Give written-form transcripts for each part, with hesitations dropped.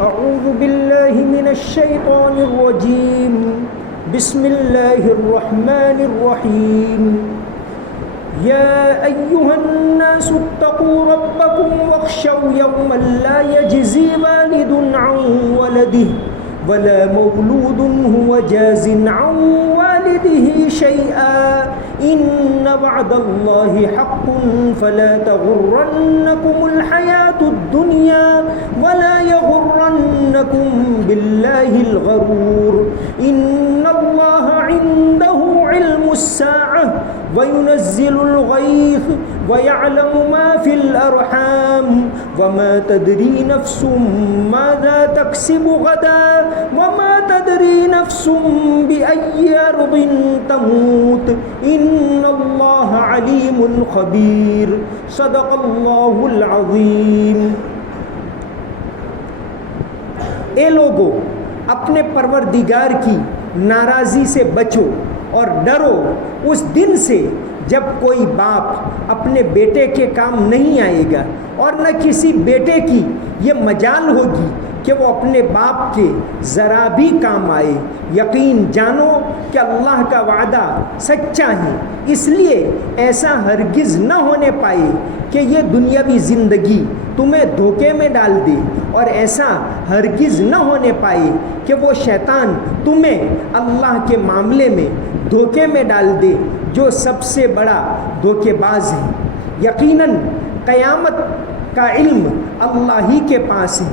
أعوذ بالله من الشيطان الرجيم بسم الله الرحمن الرحيم يا أيها الناس اتقوا ربكم واخشوا يوما لا يجزي والد عن ولده ولا مولود هو جاز عن والده شيئا إن وعد الله حق فلا تغرنكم الحياة الدنيا ولا يغرنكم بالله الغرور إن الله عنده علم الساعة وينزل الغيث ويعلم ما في الأرحام وما تدري نفس ماذا تكسب غدا وما تدري نفس بأي أرض تموت إن الله عليم خبير صدق الله العظيم. اے لوگو، اپنے پروردگار کی ناراضی سے بچو اور ڈرو اس دن سے جب کوئی باپ اپنے بیٹے کے کام نہیں آئے گا اور نہ کسی بیٹے کی یہ مجال ہوگی کہ وہ اپنے باپ کے ذرا بھی کام آئے. یقین جانو کہ اللہ کا وعدہ سچا ہے، اس لیے ایسا ہرگز نہ ہونے پائے کہ یہ دنیاوی زندگی تمہیں دھوکے میں ڈال دے، اور ایسا ہرگز نہ ہونے پائے کہ وہ شیطان تمہیں اللہ کے معاملے میں دھوکے میں ڈال دے جو سب سے بڑا دھوکے باز ہے. یقیناً قیامت کا علم اللہ ہی کے پاس ہے،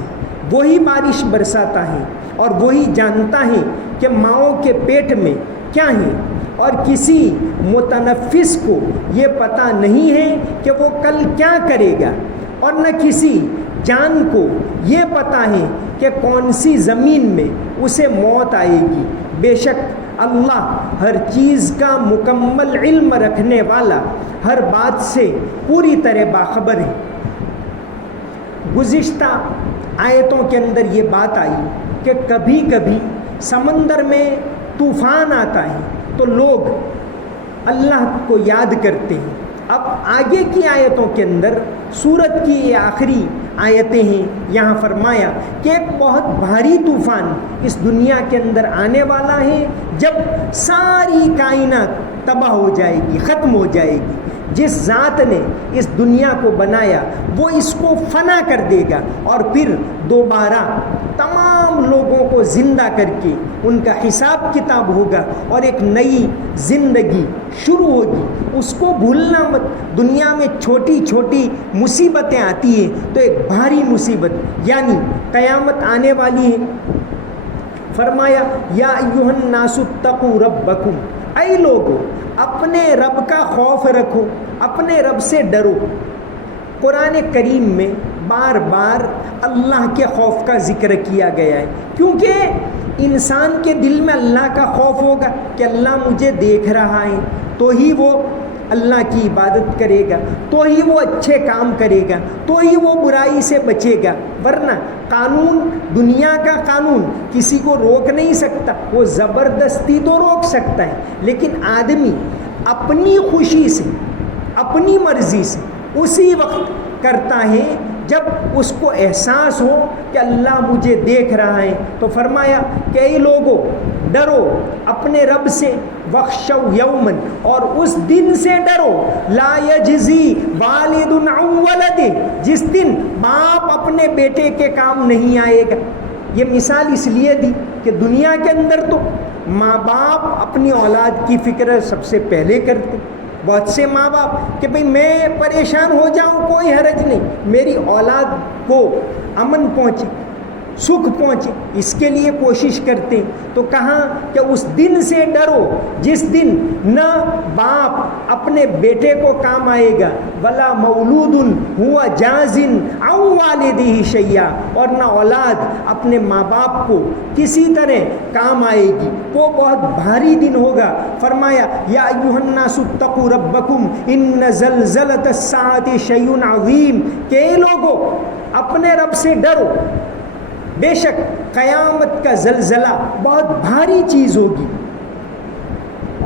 وہی بارش برساتا ہے اور وہی جانتا ہے کہ ماؤں کے پیٹ میں کیا ہے، اور کسی متنفس کو یہ پتہ نہیں ہے کہ وہ کل کیا کرے گا، اور نہ کسی جان کو یہ پتہ ہے کہ کون سی زمین میں اسے موت آئے گی. بے شک اللہ ہر چیز کا مکمل علم رکھنے والا، ہر بات سے پوری طرح باخبر ہے. گزشتہ آیتوں کے اندر یہ بات آئی کہ کبھی کبھی سمندر میں طوفان آتا ہے تو لوگ اللہ کو یاد کرتے ہیں. اب آگے کی آیتوں کے اندر سورت کی یہ آخری آیتیں ہیں، یہاں فرمایا کہ ایک بہت بھاری طوفان اس دنیا کے اندر آنے والا ہے جب ساری کائنات تباہ ہو جائے گی، ختم ہو جائے گی. جس ذات نے اس دنیا کو بنایا وہ اس کو فنا کر دے گا اور پھر دوبارہ تمام لوگوں کو زندہ کر کے ان کا حساب کتاب ہوگا اور ایک نئی زندگی شروع ہوگی. اس کو بھولنا مت. دنیا میں چھوٹی چھوٹی مصیبتیں آتی ہیں تو ایک بھاری مصیبت یعنی قیامت آنے والی ہے. فرمایا یا ایھا الناس اتقوا ربکم، اے لوگو اپنے رب کا خوف رکھو، اپنے رب سے ڈرو. قرآن کریم میں بار بار اللہ کے خوف کا ذکر کیا گیا ہے، کیونکہ انسان کے دل میں اللہ کا خوف ہوگا کہ اللہ مجھے دیکھ رہا ہے تو ہی وہ اللہ کی عبادت کرے گا، تو ہی وہ اچھے کام کرے گا، تو ہی وہ برائی سے بچے گا. ورنہ قانون، دنیا کا قانون کسی کو روک نہیں سکتا، وہ زبردستی تو روک سکتا ہے، لیکن آدمی اپنی خوشی سے، اپنی مرضی سے اسی وقت کرتا ہے جب اس کو احساس ہو کہ اللہ مجھے دیکھ رہا ہے. تو فرمایا کہ اے لوگو ڈرو اپنے رب سے، وخشوا یومن، اور اس دن سے ڈرو لا یجزی والد عن ولدہ، جس دن باپ اپنے بیٹے کے کام نہیں آئے گا. یہ مثال اس لیے دی کہ دنیا کے اندر تو ماں باپ اپنی اولاد کی فکر سب سے پہلے کرتے. بہت سے ماں باپ کہ بھئی میں پریشان ہو جاؤں کوئی حرج نہیں، میری اولاد کو امن پہنچے، سکھ پہنچے، اس کے لیے کوشش کرتے ہیں. تو کہاں کہ اس دن سے ڈرو جس دن نہ باپ اپنے بیٹے کو کام آئے گا، ولا مولود ہوا جاز عن والدہ شیئا، اور نہ اولاد اپنے ماں باپ کو کسی طرح کام آئے گی. وہ بہت بھاری دن ہوگا. فرمایا یا ایھا الناس اتقوا ربکم ان زلزلۃ الساعۃ شیء عظیم، کہ اے لوگو اپنے رب سے ڈرو، بے شک قیامت کا زلزلہ بہت بھاری چیز ہوگی.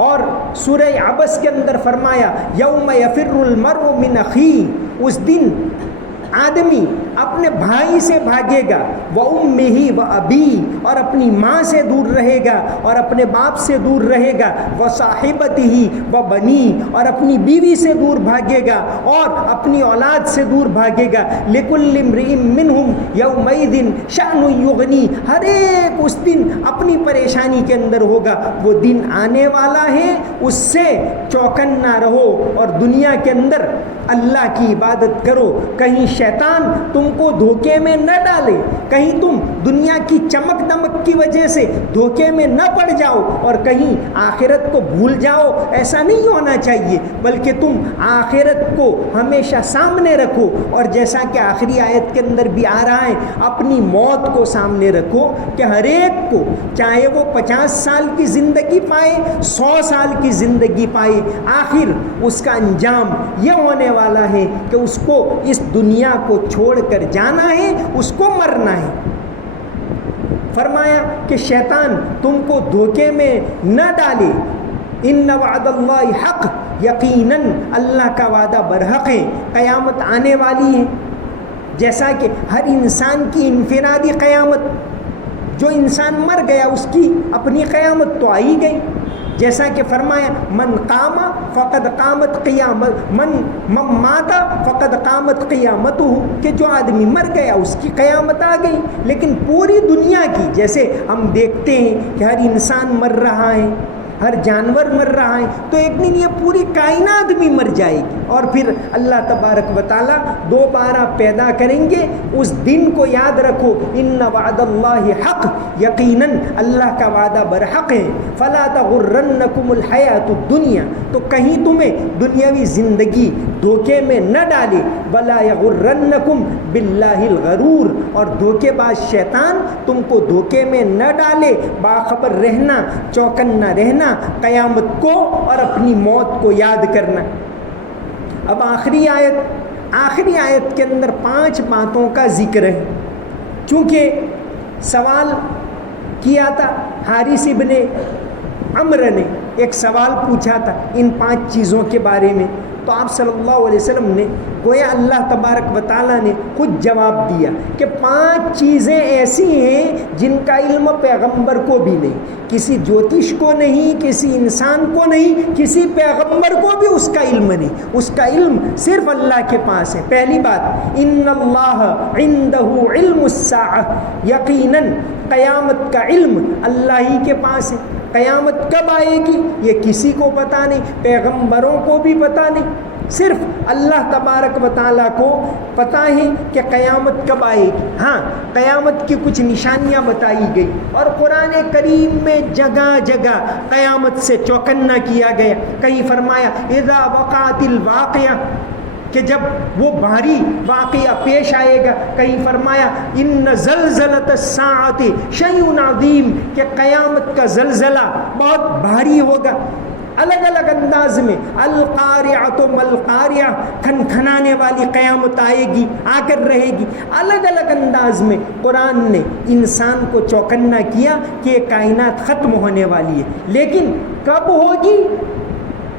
اور سورہ عبس کے اندر فرمایا یوم یفر المرء من اخیہ، اس دن آدمی اپنے بھائی سے بھاگے گا، وَأُمِّهِ وَأَبِيهِ، اور اپنی ماں سے دور رہے گا اور اپنے باپ سے دور رہے گا، وَصَاحِبَتِهِ وَبَنِيهِ، اور اپنی بیوی سے دور بھاگے گا اور اپنی اولاد سے دور بھاگے گا، لِكُلِّ امْرِئٍ مِّنْهُمْ يَوْمَئِذٍ شَأْنٌ يُغْنِيهِ، ہر ایک اس دن اپنی پریشانی کے اندر ہوگا۔ وہ دن آنے والا ہے، اس سے چوکن نہ رہو اور دنیا کے اندر اللہ کی عبادت کرو، کہیں شیطان تم کو دھوکے میں نہ ڈالے، کہیں تم دنیا کی چمک دمک کی وجہ سے دھوکے میں نہ پڑ جاؤ اور کہیں آخرت کو بھول جاؤ۔ ایسا نہیں ہونا چاہیے، بلکہ تم آخرت کو ہمیشہ سامنے رکھو، اور جیسا کہ آخری آیت کے اندر بھی آ رہا ہے، اپنی موت کو سامنے رکھو کہ ہر ایک کو، چاہے وہ 50 سال کی زندگی پائے، 100 سال کی زندگی پائے، آخر اس کا انجام یہ ہونے والا ہے کہ اس کو اس دنیا کو چھوڑ کر جانا ہے، اس کو مرنا ہے۔ فرمایا کہ شیطان تم کو دھوکے میں نہ ڈالے، ان وعد اللہ حق، یقیناً اللہ کا وعدہ برحق ہے، قیامت آنے والی ہے۔ جیسا کہ ہر انسان کی انفرادی قیامت، جو انسان مر گیا اس کی اپنی قیامت تو آئی گئی، جیسا کہ فرمایا من قام فقد قامت قیامت، من مات فقد قامت قیامتہ، کہ جو آدمی مر گیا اس کی قیامت آ گئی۔ لیکن پوری دنیا کی، جیسے ہم دیکھتے ہیں کہ ہر انسان مر رہا ہے، ہر جانور مر رہا ہے، تو ایک دن یہ پوری کائنات بھی مر جائے گی اور پھر اللہ تبارک و تعالیٰ دوبارہ پیدا کریں گے۔ اس دن کو یاد رکھو، ان وعد اللہ حق، یقیناً اللہ کا وعدہ برحق ہے۔ فلا تغرنکم الحیات الدنیا، تو کہیں تمہیں دنیاوی زندگی دھوکے میں نہ ڈالے، ولا یغرنکم باللہ الغرور، اور دھوکے باز شیطان تم کو دھوکے میں نہ ڈالے۔ باخبر رہنا، چوکن نہ رہنا قیامت کو اور اپنی موت کو یاد کرنا۔ اب آخری آیت کے اندر 5 باتوں کا ذکر ہے، چونکہ سوال کیا تھا حارث ابن عمرو نے، ایک سوال پوچھا تھا ان 5 چیزوں کے بارے میں، تو آپ صلی اللہ علیہ وسلم نے گویا اللہ تبارک و تعالیٰ نے خود جواب دیا کہ 5 چیزیں ایسی ہیں جن کا علم پیغمبر کو بھی نہیں، کسی جوتش کو نہیں، کسی انسان کو نہیں، کسی پیغمبر کو بھی اس کا علم نہیں، اس کا علم صرف اللہ کے پاس ہے۔ پہلی بات، ان اللہ عندہ علم الساعہ، یقیناً قیامت کا علم اللہ ہی کے پاس ہے۔ قیامت کب آئے گی یہ کسی کو پتہ نہیں، پیغمبروں کو بھی پتہ نہیں، صرف اللہ تبارک و تعالیٰ کو پتہ ہے کہ قیامت کب آئے گی۔ ہاں، قیامت کی کچھ نشانیاں بتائی گئی اور قرآن کریم میں جگہ جگہ قیامت سے چوکنا کیا گیا۔ کہیں فرمایا اذا وقعت الواقعہ، کہ جب وہ بھاری واقعہ پیش آئے گا، کہیں فرمایا ان زلزلۃ الساعۃ شیء عظیم، کہ قیامت کا زلزلہ بہت بھاری ہوگا۔ الگ الگ انداز میں القارعۃ مالقارعہ، کھنکھنانے والی قیامت آئے گی، آ کر رہے گی۔ الگ الگ انداز میں قرآن نے انسان کو چوکنا کیا کہ یہ کائنات ختم ہونے والی ہے، لیکن کب ہوگی؟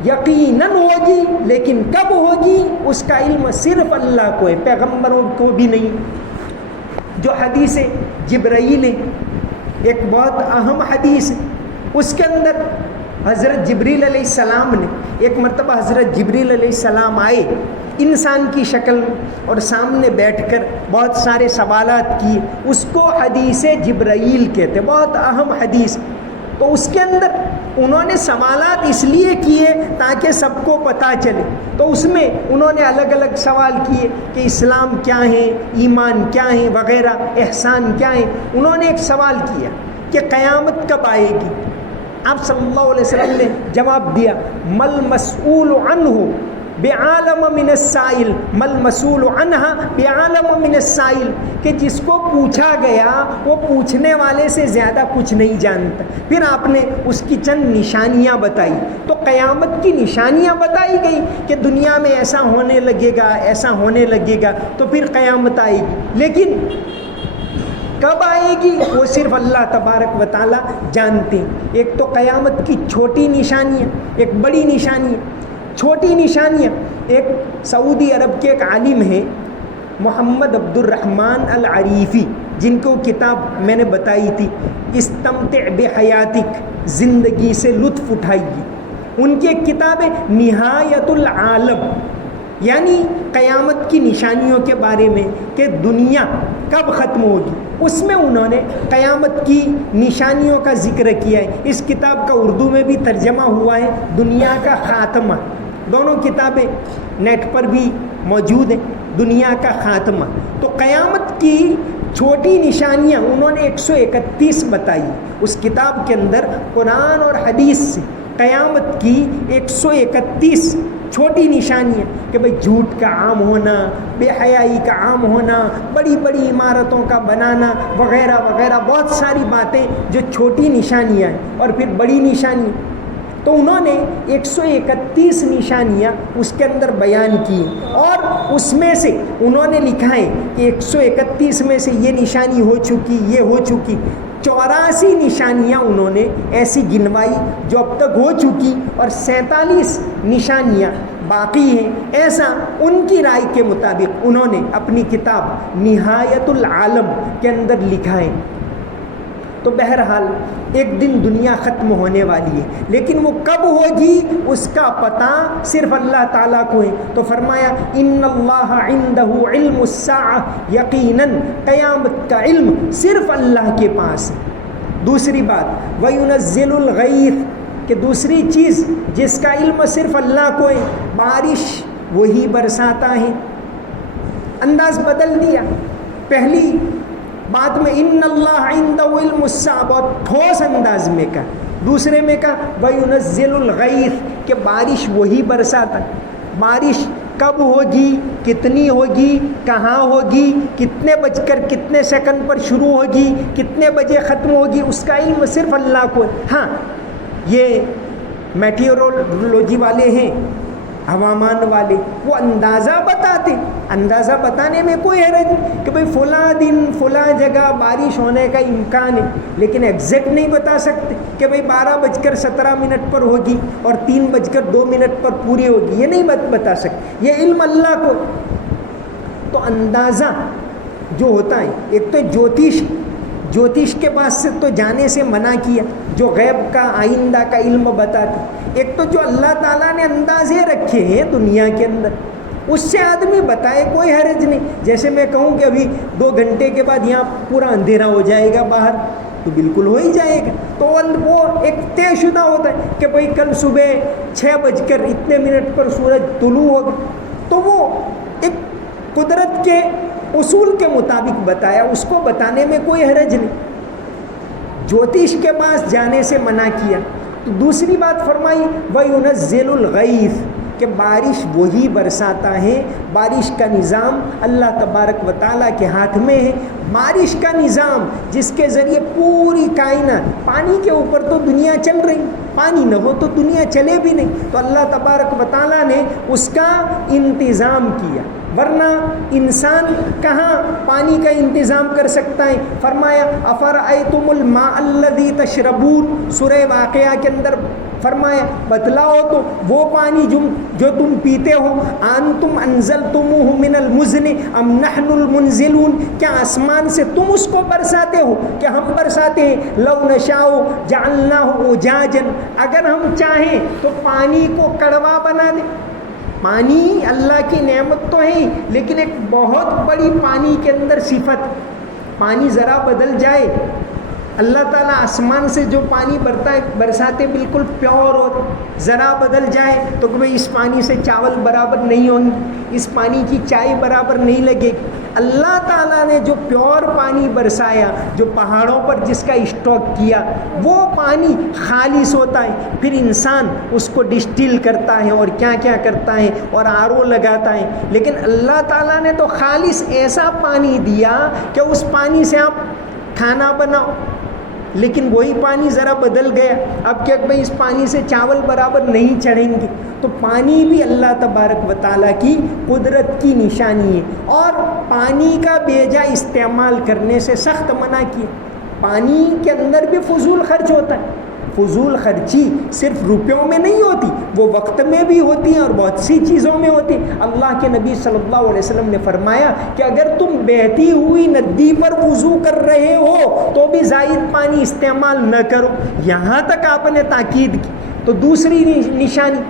یقیناً ہوگی، لیکن کب ہوگی اس کا علم صرف اللہ کو ہے، پیغمبروں کو بھی نہیں۔ جو حدیث جبرائیل ہے، ایک بہت اہم حدیث ہے، اس کے اندر حضرت جبریل علیہ السلام نے ایک مرتبہ حضرت جبریل علیہ السلام آئے انسان کی شکل میں اور سامنے بیٹھ کر بہت سارے سوالات کیے، اس کو حدیث جبرائیل کہتے، بہت اہم حدیث۔ تو اس کے اندر انہوں نے سوالات اس لیے کیے تاکہ سب کو پتہ چلے، تو اس میں انہوں نے الگ الگ سوال کیے کہ اسلام کیا ہے، ایمان کیا ہے وغیرہ، احسان کیا ہے۔ انہوں نے ایک سوال کیا کہ قیامت کب آئے گی؟ آپ صلی اللہ علیہ وسلم نے جواب دیا مل مسئول عنہ بعالم من السائل، مل مسئول عنہ بعالم من السائل، کہ جس کو پوچھا گیا وہ پوچھنے والے سے زیادہ کچھ نہیں جانتا۔ پھر آپ نے اس کی چند نشانیاں بتائی، تو قیامت کی نشانیاں بتائی گئی کہ دنیا میں ایسا ہونے لگے گا، ایسا ہونے لگے گا، تو پھر قیامت آئے گی، لیکن کب آئے گی وہ صرف اللہ تبارک و تعالیٰ جانتے ہیں۔ ایک تو قیامت کی چھوٹی نشانیاں، ایک بڑی نشانی۔ چھوٹی نشانیاں، ایک سعودی عرب کے ایک عالم ہیں محمد عبد الرحمن العریفی، جن کو کتاب میں نے بتائی تھی استمتع بحیاتک، زندگی سے لطف اٹھائیے، ان کی ایک کتاب ہے نہایت العالم، یعنی قیامت کی نشانیوں کے بارے میں کہ دنیا کب ختم ہوگی، اس میں انہوں نے قیامت کی نشانیوں کا ذکر کیا ہے۔ اس کتاب کا اردو میں بھی ترجمہ ہوا ہے، دنیا کا خاتمہ، دونوں کتابیں نیٹ پر بھی موجود ہیں، دنیا کا خاتمہ۔ تو قیامت کی چھوٹی نشانیاں انہوں نے 131 بتائی اس کتاب کے اندر، قرآن اور حدیث سے قیامت کی 131 چھوٹی نشانیاں کہ بھئی جھوٹ کا عام ہونا، بے حیائی کا عام ہونا، بڑی بڑی عمارتوں کا بنانا وغیرہ وغیرہ، بہت ساری باتیں جو چھوٹی نشانیاں ہیں اور پھر بڑی نشانیاں۔ تو انہوں نے 131 نشانیاں اس کے اندر بیان کی، اور اس میں سے انہوں نے لکھا ہے کہ 131 میں سے یہ نشانی ہو چکی، یہ ہو چکی، 84 نشانیاں انہوں نے ایسی گنوائی جو اب تک ہو چکی، اور 47 نشانیاں باقی ہیں۔ ایسا ان کی رائے کے مطابق انہوں نے اپنی کتاب نہایت العالم کے اندر لکھا ہے۔ تو بہرحال ایک دن دنیا ختم ہونے والی ہے، لیکن وہ کب ہوگی اس کا پتہ صرف اللہ تعالیٰ کو ہے۔ تو فرمایا ان اللہ عندہ علم الساعہ، یقیناً قیامت کا علم صرف اللہ کے پاس ہے۔ دوسری بات وَيُنَزِّلُ الْغَيْثَ، کہ دوسری چیز جس کا علم صرف اللہ کو ہے، بارش وہی برساتا ہے۔ انداز بدل دیا، پہلی بات میں ان اللہ عنده علم الساعہ بہت ٹھوس انداز میں کہا، دوسرے میں کہا وَيُنَزِّلُ الْغَيْثَ کہ بارش وہی برساتا۔ بارش کب ہوگی، کتنی ہوگی، کہاں ہوگی، کتنے بج کر کتنے سیکنڈ پر شروع ہوگی، کتنے بجے ختم ہوگی، اس کا علم صرف اللہ کو ہے۔ ہاں یہ میٹیورولوجی والے ہیں، ہوامان والے، وہ اندازہ بتاتے، اندازہ بتانے میں کوئی حرج نہیں کہ بھئی فلاں دن فلاں جگہ بارش ہونے کا امکان ہے، لیکن ایگزیکٹ نہیں بتا سکتے کہ بھئی 12:17 پر ہوگی اور 3:02 پر پوری ہوگی، یہ نہیں بتا سکتے، یہ علم اللہ کو۔ تو اندازہ جو ہوتا ہے، ایک تو جوتش کے پاس سے تو جانے سے منع کیا، جو غیب کا آئندہ کا علم بتاتے، ایک تو جو اللہ تعالیٰ نے اندازے رکھے ہیں دنیا کے اندر، اس سے آدمی بتائے کوئی حرج نہیں۔ جیسے میں کہوں کہ ابھی 2 گھنٹے کے بعد یہاں پورا اندھیرا ہو جائے گا باہر، تو بالکل ہو ہی جائے گا، تو وہ ایک طے شدہ ہوتا ہے کہ بھئی کل صبح 6:02 پر سورج طلوع ہوگا، تو وہ ایک قدرت کے اصول کے مطابق بتایا، اس کو بتانے میں کوئی حرج نہیں۔ جوتش کے پاس جانے سے منع کیا۔ تو دوسری بات فرمائی وَيُنَزِّلُ الْغَيْثَ کہ بارش وہی برساتا ہے، بارش کا نظام اللہ تبارک و تعالیٰ کے ہاتھ میں ہے۔ بارش کا نظام جس کے ذریعے پوری کائنات، پانی کے اوپر تو دنیا چل رہی، پانی نہ ہو تو دنیا چلے بھی نہیں، تو اللہ تبارک و تعالیٰ نے اس کا انتظام کیا، ورنہ انسان کہاں پانی کا انتظام کر سکتا ہے۔ فرمایا افرأیتم الماء الذی تشربون، سورہ واقعہ کے اندر فرمایا بتلاؤ تو وہ پانی جو تم پیتے ہو، انتم انزلتموہ من المزن ام نحن المنزلون، کیا آسمان سے تم اس کو برساتے ہو کہ ہم برساتے ہیں؟ لو نشاء جعلناہ اجاجا، اگر ہم چاہیں تو پانی کو کڑوا بنا دیں۔ پانی اللہ کی نعمت تو ہے، لیکن ایک بہت بڑی پانی کے اندر صفت، پانی ذرا بدل جائے، اللہ تعالیٰ آسمان سے جو پانی برساتے بالکل پیور ہو، ذرا بدل جائے تو کہ بھئی اس پانی سے چاول برابر نہیں ہوں گے، اس پانی کی چائے برابر نہیں لگے گی۔ اللہ تعالیٰ نے جو پیور پانی برسایا، جو پہاڑوں پر جس کا اسٹاک کیا، وہ پانی خالص ہوتا ہے، پھر انسان اس کو ڈسٹل کرتا ہے اور کیا کیا کرتا ہے اور RO لگاتا ہے، لیکن اللہ تعالیٰ نے تو خالص ایسا پانی دیا کہ اس پانی سے آپ کھانا بناؤ، لیکن وہی پانی ذرا بدل گیا، اب کیا بھئی اس پانی سے چاول برابر نہیں چڑھیں گے۔ تو پانی بھی اللہ تبارک و تعالیٰ کی قدرت کی نشانی ہے، اور پانی کا بیجا استعمال کرنے سے سخت منع کیا۔ پانی کے اندر بھی فضول خرچ ہوتا ہے، فضول خرچی صرف روپیوں میں نہیں ہوتی، وہ وقت میں بھی ہوتی ہے اور بہت سی چیزوں میں ہوتی۔ اللہ کے نبی صلی اللہ علیہ وسلم نے فرمایا کہ اگر تم بہتی ہوئی ندی پر وضو کر رہے ہو تو بھی زائد پانی استعمال نہ کرو، یہاں تک آپ نے تاکید کی۔ تو دوسری نشانی،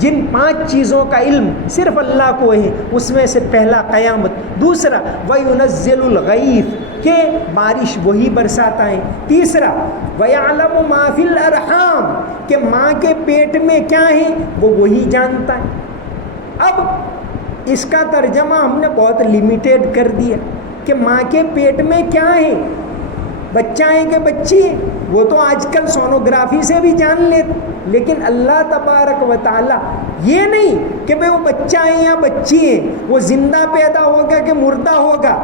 جن 5 چیزوں کا علم صرف اللہ کو ہے، اس میں سے پہلا قیامت، دوسرا وَيُنَزِّلُ الْغَيْثَ کہ بارش وہی برساتا ہے، تیسرا وَيَعْلَمُ مَا فِي الْأَرْحَامِ کہ ماں کے پیٹ میں کیا ہے وہ وہی جانتا ہے۔ اب اس کا ترجمہ ہم نے بہت لیمیٹیڈ کر دیا کہ ماں کے پیٹ میں کیا ہے، بچہ ہے کہ بچی ہے، وہ تو آج کل سونوگرافی سے بھی جان لیتے، لیکن اللہ تبارک و تعالی یہ نہیں کہ بھئی وہ بچہ ہے یا بچی ہے، وہ زندہ پیدا ہوگا کہ مردہ ہوگا،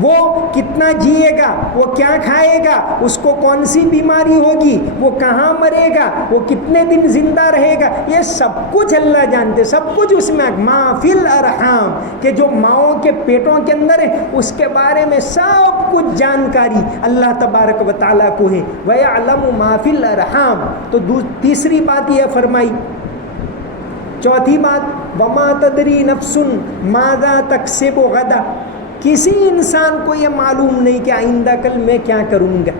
وہ کتنا جیے گا، وہ کیا کھائے گا، اس کو کون سی بیماری ہوگی، وہ کہاں مرے گا، وہ کتنے دن زندہ رہے گا، یہ سب کچھ اللہ جانتے، سب کچھ اس میں ما فی الارحام کہ جو ماؤں کے پیٹوں کے اندر ہے اس کے بارے میں سب کچھ جانکاری اللہ تبارک و تعالیٰ کو ہے۔ وَيَعْلَمُ مَا فِي الْأَرْحَامِ تو تیسری بات یہ فرمائی۔ چوتھی بات وَمَا تَدْرِي نَفْسٌ مَاذَا تَكْسِبُ غَدًا کسی انسان کو یہ معلوم نہیں کہ آئندہ کل میں کیا کروں گا۔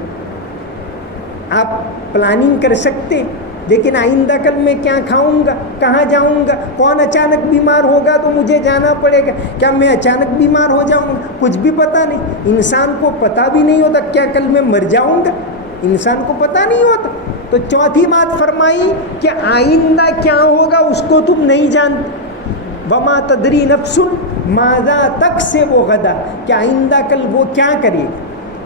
آپ پلاننگ کر سکتے لیکن آئندہ کل میں کیا کھاؤں گا، کہاں جاؤں گا، کون اچانک بیمار ہوگا تو مجھے جانا پڑے گا، کیا میں اچانک بیمار ہو جاؤں گا، کچھ بھی پتہ نہیں۔ انسان کو پتہ بھی نہیں ہوتا کیا کل میں مر جاؤں گا، انسان کو پتہ نہیں ہوتا۔ تو چوتھی بات فرمائی کہ آئندہ کیا ہوگا اس کو تم نہیں جانتے۔ وما تدری نفس ماذا تکسب غدا کہ آئندہ کل وہ کیا کرے۔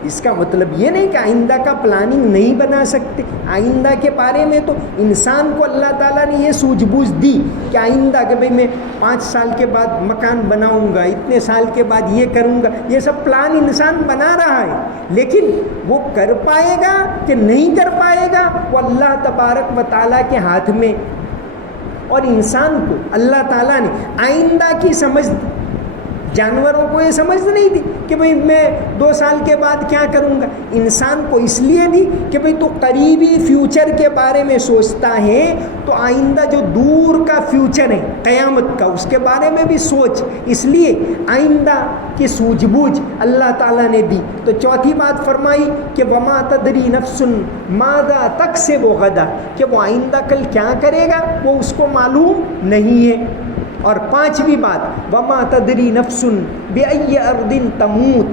اس کا مطلب یہ نہیں کہ آئندہ کا پلاننگ نہیں بنا سکتے، آئندہ کے بارے میں تو انسان کو اللہ تعالیٰ نے یہ سوجھ بوجھ دی کہ آئندہ کہ بھئی میں 5 سال کے بعد مکان بناؤں گا، اتنے سال کے بعد یہ کروں گا، یہ سب پلان انسان بنا رہا ہے، لیکن وہ کر پائے گا کہ نہیں کر پائے گا وہ اللہ تبارک و تعالیٰ کے ہاتھ میں۔ اور انسان کو اللہ تعالیٰ نے آئندہ کی سمجھ، جانوروں کو یہ سمجھ نہیں دی کہ بھئی میں 2 سال کے بعد کیا کروں گا، انسان کو اس لیے دی کہ بھئی تو قریبی فیوچر کے بارے میں سوچتا ہے تو آئندہ جو دور کا فیوچر ہے قیامت کا اس کے بارے میں بھی سوچ، اس لیے آئندہ کی سوجھ بوجھ اللہ تعالیٰ نے دی۔ تو چوتھی بات فرمائی کہ وما تدری نفس ماذا تکسب غدا کہ وہ آئندہ کل کیا کرے گا وہ اس کو معلوم نہیں ہے۔ اور 5ویں بات وما تدری نفس بأی ارض تموت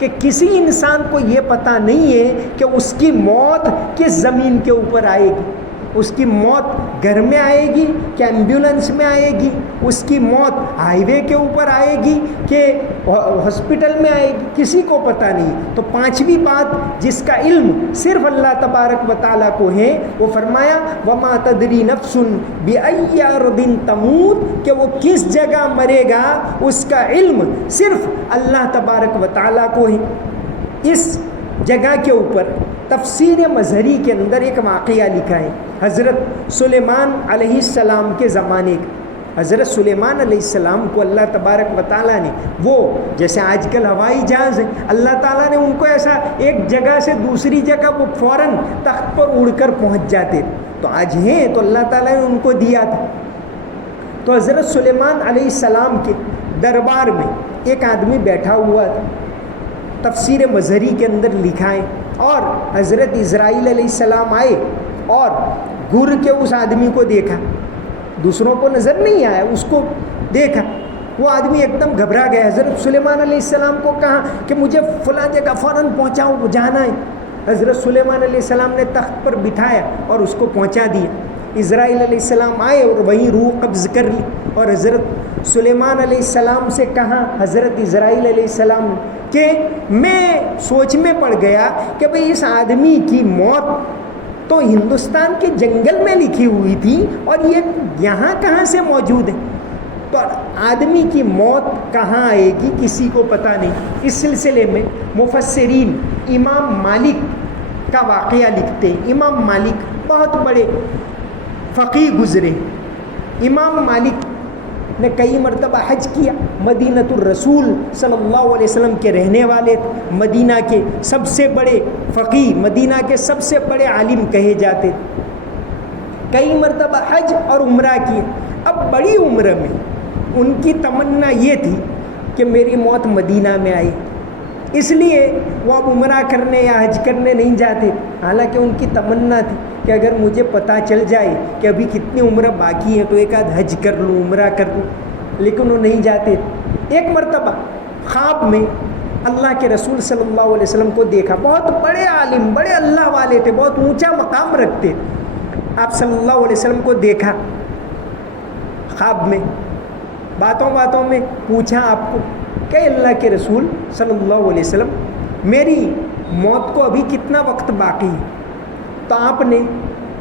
کہ کسی انسان کو یہ پتہ نہیں ہے کہ اس کی موت کس زمین کے اوپر آئے گی، اس کی موت گھر میں آئے گی کہ ایمبولینس میں آئے گی، اس کی موت ہائی وے کے اوپر آئے گی کہ ہاسپٹل میں آئے گی، کسی کو پتہ نہیں۔ تو 5ویں بات جس کا علم صرف اللہ تبارک و تعالیٰ کو ہے وہ فرمایا وما تدری نفس بأی ارض تموت کہ وہ کس جگہ مرے گا اس کا علم صرف اللہ تبارک و تعالیٰ کو ہے۔ اس جگہ کے اوپر تفسیر مظہری کے اندر ایک واقعہ لکھا ہے حضرت سلیمان علیہ السلام کے زمانے کا۔ حضرت سلیمان علیہ السلام کو اللہ تبارک و تعالیٰ نے وہ جیسے آج کل ہوائی جہاز ہے، اللہ تعالیٰ نے ان کو ایسا ایک جگہ سے دوسری جگہ وہ فوراً تخت پر اڑ کر پہنچ جاتے، تو آج ہیں تو اللہ تعالیٰ نے ان کو دیا تھا۔ تو حضرت سلیمان علیہ السلام کے دربار میں ایک آدمی بیٹھا ہوا تھا، تفسیر مظہری کے اندر لکھا ہے، اور حضرت اسرائیل علیہ السلام آئے اور گر کے اس آدمی کو دیکھا، دوسروں کو نظر نہیں آیا، اس کو دیکھا، وہ آدمی ایک دم گھبرا گیا۔ حضرت سلیمان علیہ السلام کو کہا کہ مجھے فلاں جگہ فوراً پہنچاؤ، جانا ہے۔ حضرت سلیمان علیہ السلام نے تخت پر بٹھایا اور اس کو پہنچا دیا۔ اسرائیل علیہ السلام آئے اور وہیں روح قبض کر لی، اور حضرت سلیمان علیہ السلام سے کہا حضرت اسرائیل علیہ السلام کہ میں سوچ میں پڑ گیا کہ بھئی اس آدمی کی موت تو ہندوستان کے جنگل میں لکھی ہوئی تھی اور یہ یہاں کہاں سے موجود ہے، تو آدمی کی موت کہاں آئے گی کسی کو پتہ نہیں۔ اس سلسلے میں مفسرین امام مالک کا واقعہ لکھتے ہیں۔ امام مالک بہت بڑے فقیہ گزرے۔ امام مالک نے کئی مرتبہ حج کیا، مدینۃ الرسول صلی اللہ علیہ وسلم کے رہنے والے، مدینہ کے سب سے بڑے فقیہ، مدینہ کے سب سے بڑے عالم کہے جاتے، کئی مرتبہ حج اور عمرہ کیے۔ اب بڑی عمر میں ان کی تمنا یہ تھی کہ میری موت مدینہ میں آئی، اس لیے وہ اب عمرہ کرنے یا حج کرنے نہیں جاتے، حالانکہ ان کی تمنا تھی کہ اگر مجھے پتہ چل جائے کہ ابھی کتنی عمرہ باقی ہے تو ایک آدھ حج کر لوں، عمرہ کر لوں، لیکن وہ نہیں جاتے۔ ایک مرتبہ خواب میں اللہ کے رسول صلی اللہ علیہ وسلم کو دیکھا، بہت بڑے عالم، بڑے اللہ والے تھے، بہت اونچا مقام رکھتے، آپ صلی اللہ علیہ وسلم کو دیکھا خواب میں، باتوں باتوں میں پوچھا آپ کو کہ اللہ کے رسول صلی اللہ علیہ وسلم میری موت کو ابھی کتنا وقت باقی ہے؟ تو آپ نے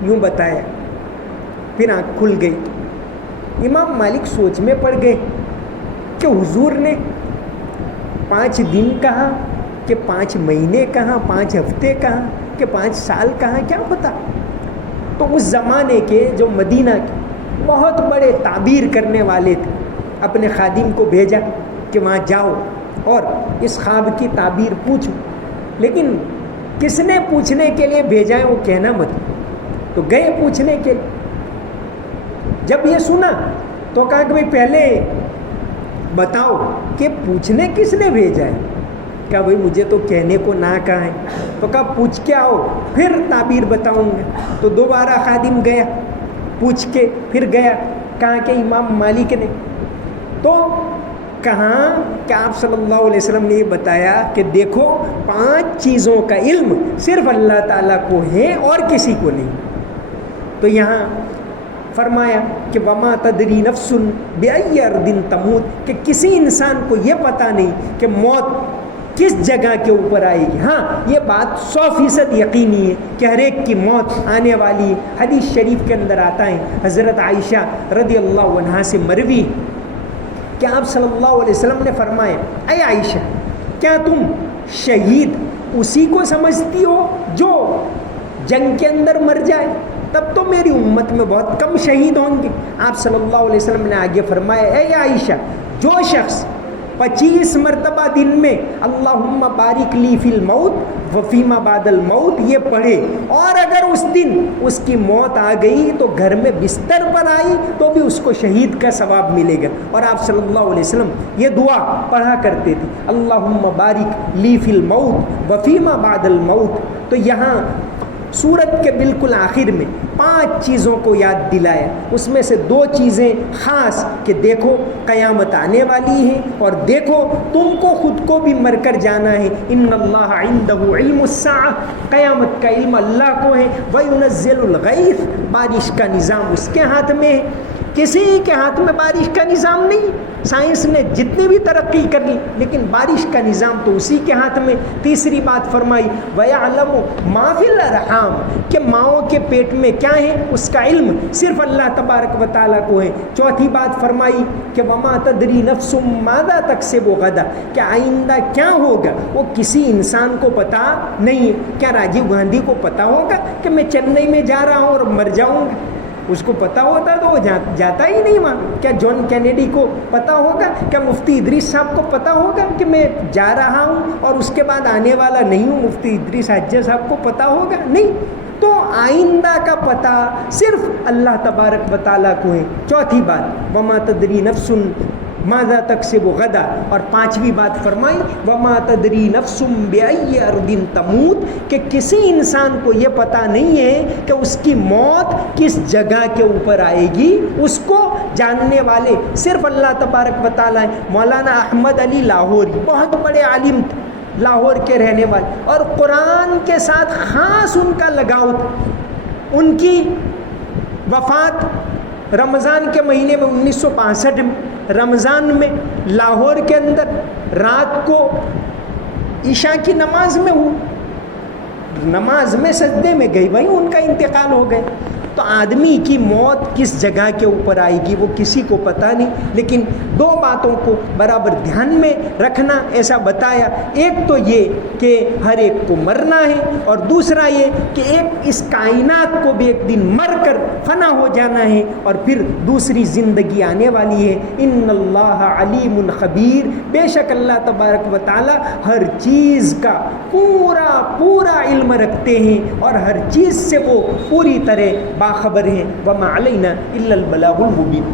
یوں بتایا، پھر آنکھ کھل گئی۔ امام مالک سوچ میں پڑ گئے کہ حضور نے 5 دن کہا کہ 5 مہینے کہا، 5 ہفتے کہا کہ 5 سال کہا، کیا پتہ۔ تو اس زمانے کے جو مدینہ کے بہت بڑے تعبیر کرنے والے تھے، اپنے خادم کو بھیجا کہ وہاں جاؤ اور اس خواب کی تعبیر پوچھو، لیکن کس نے پوچھنے کے لیے بھیجا ہے وہ کہنا مت۔ تو گئے پوچھنے کے لیے، جب یہ سنا تو کہا کہ بھائی پہلے بتاؤ کہ پوچھنے کس نے بھیجا ہے؟ کہا بھائی مجھے تو کہنے کو نہ کہا ہے۔ تو کہا پوچھ کے آؤ پھر تعبیر بتاؤں گا۔ تو دوبارہ خادم گیا، پوچھ کے پھر گیا، کہا کہ امام مالک نے تو کہا کہ آپ صلی اللہ علیہ وسلم نے یہ بتایا کہ دیکھو 5 چیزوں کا علم صرف اللہ تعالیٰ کو ہے اور کسی کو نہیں۔ تو یہاں فرمایا کہ وما تدری نفس بأی ارض تموت، کہ کسی انسان کو یہ پتہ نہیں کہ موت کس جگہ کے اوپر آئے گی۔ ہاں یہ بات 100% یقینی ہے کہ ہر ایک کی موت آنے والی ہے۔ حدیث شریف کے اندر آتا ہے، حضرت عائشہ رضی اللہ عنہا سے مروی کہ آپ صلی اللہ علیہ وسلم نے فرمایا، اے عائشہ کیا تم شہید اسی کو سمجھتی ہو جو جنگ کے اندر مر جائے؟ تب تو میری امت میں بہت کم شہید ہوں گے۔ آپ صلی اللہ علیہ وسلم نے آگے فرمایا، اے عائشہ جو شخص 25 مرتبہ دن میں اللہم بارک لی فی الموت وفیما بعد الموت یہ پڑھے، اور اگر اس دن اس کی موت آ گئی تو گھر میں بستر پر آئی تو بھی اس کو شہید کا ثواب ملے گا۔ اور آپ صلی اللہ علیہ وسلم یہ دعا پڑھا کرتے تھے، اللہم بارک لی فی الموت وفیما بعد الموت۔ تو یہاں سورت کے بالکل آخر میں 5 چیزوں کو یاد دلایا، اس میں سے 2 چیزیں خاص کہ دیکھو قیامت آنے والی ہے اور دیکھو تم کو خود کو بھی مر کر جانا ہے۔ ان اللہ عندہ علم الساعہ، قیامت کا علم اللہ کو ہے۔ وینزل الغیث، بارش کا نظام اس کے ہاتھ میں ہے، کسی کے ہاتھ میں بارش کا نظام نہیں۔ سائنس نے جتنی بھی ترقی کر لی لیکن بارش کا نظام تو اسی کے ہاتھ میں۔ تیسری بات فرمائی وَيَعْلَمُ مَا فِي الْأَرْحَامِ، کہ ماؤں کے پیٹ میں کیا ہے اس کا علم صرف اللہ تبارک و تعالیٰ کو ہے۔ چوتھی بات فرمائی کہ وَمَا تَدْرِي نَفْسٌ مَاذَا تَكْسِبُ غَدًا، کہ آئندہ کیا ہوگا وہ کسی انسان کو پتہ نہیں ہے۔ کیا راجیو گاندھی کو پتہ ہوگا کہ میں چنئی میں جا رہا ہوں اور مر جاؤں گا؟ اس کو پتہ ہوتا تو وہ جاتا ہی نہیں وہاں۔ کیا جان کینیڈی کو پتہ ہوگا؟ کیا مفتی ادریس صاحب کو پتہ ہوگا کہ میں جا رہا ہوں اور اس کے بعد آنے والا نہیں ہوں؟ مفتی ادریس حجہ صاحب کو پتہ ہوگا؟ نہیں۔ تو آئندہ کا پتہ صرف اللہ تبارک و تعالیٰ کو ہے۔ چوتھی بات وما تدری نفس ماذا تکسب غدا، اور 5ویں بات فرمائی وما تدری نفس بأی ارض تموت، کہ کسی انسان کو یہ پتہ نہیں ہے کہ اس کی موت کس جگہ کے اوپر آئے گی، اس کو جاننے والے صرف اللہ تبارک و تعالیٰ ہیں۔ مولانا احمد علی لاہوری بہت بڑے عالم تھے، لاہور کے رہنے والے، اور قرآن کے ساتھ خاص ان کا لگاؤ تھا۔ ان کی وفات رمضان کے مہینے میں 1965 میں رمضان میں لاہور کے اندر رات کو عشاء کی نماز میں ہوئی، نماز میں سجدے میں گئی، وہیں ان کا انتقال ہو گیا۔ تو آدمی کی موت کس جگہ کے اوپر آئے گی وہ کسی کو پتہ نہیں، لیکن دو باتوں کو برابر دھیان میں رکھنا ایسا بتایا، ایک تو یہ کہ ہر ایک کو مرنا ہے، اور دوسرا یہ کہ ایک اس کائنات کو بھی ایک دن مر کر فنا ہو جانا ہے اور پھر دوسری زندگی آنے والی ہے۔ ان اللہ علیم خبیر، بے شک اللہ تبارک و تعالی ہر چیز کا پورا علم رکھتے ہیں اور ہر چیز سے وہ پوری طرح باخبر ہیں۔ وما علینا الا البلاغ المبین۔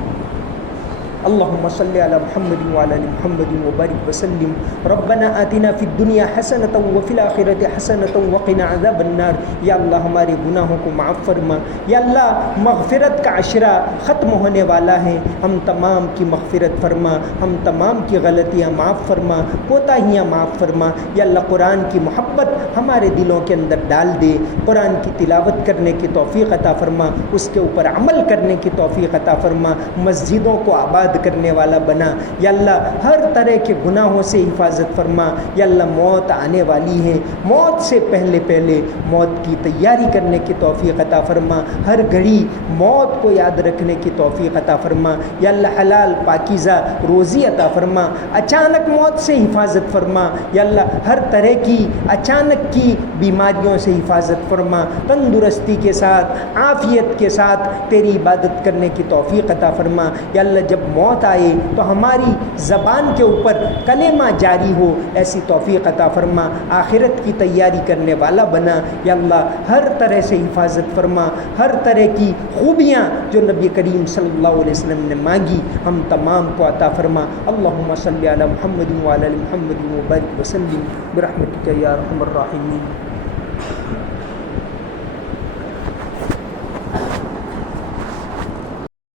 اللهم صل على محمد وعلى ال محمد وبارك وسلم۔ ربنا آتنا في الدنيا حسنة وفي الآخرة حسنة وقنا عذاب النار۔ یا اللہ ہمارے گناہوں کو معاف فرما، یا اللہ مغفرت کا عشرہ ختم ہونے والا ہے، ہم تمام کی مغفرت فرما، ہم تمام کی غلطیاں معاف فرما، کوتاہیاں معاف فرما۔ یا اللہ قرآن کی محبت ہمارے دلوں کے اندر ڈال دے، قرآن کی تلاوت کرنے کی توفیق عطا فرما، اس کے اوپر عمل کرنے کی توفیق عطا فرما، مسجدوں کو آباد کرنے والا بنا۔ یا اللہ ہر طرح کے گناہوں سے حفاظت فرما۔ یا اللہ موت آنے والی ہے، موت سے پہلے موت کی تیاری کرنے کی توفیق عطا فرما، ہر گھڑی موت کو یاد رکھنے کی توفیق عطا فرما۔ یا اللہ حلال پاکیزہ روزی عطا فرما، اچانک موت سے حفاظت فرما۔ یا اللہ ہر طرح کی اچانک کی بیماریوں سے حفاظت فرما، تندرستی کے ساتھ عافیت کے ساتھ تیری عبادت کرنے کی توفیق عطا فرما۔ یا اللہ جب موت آئے تو ہماری زبان کے اوپر کلمہ جاری ہو، ایسی توفیق عطا فرما، آخرت کی تیاری کرنے والا بنا۔ یا اللہ ہر طرح سے حفاظت فرما، ہر طرح کی خوبیاں جو نبی کریم صلی اللہ علیہ وسلم نے مانگی ہم تمام کو عطا فرما۔ اللہم صلی علی محمد وعلی ال محمد وبارک وسلم برحمتک یا ارحم الراحمین۔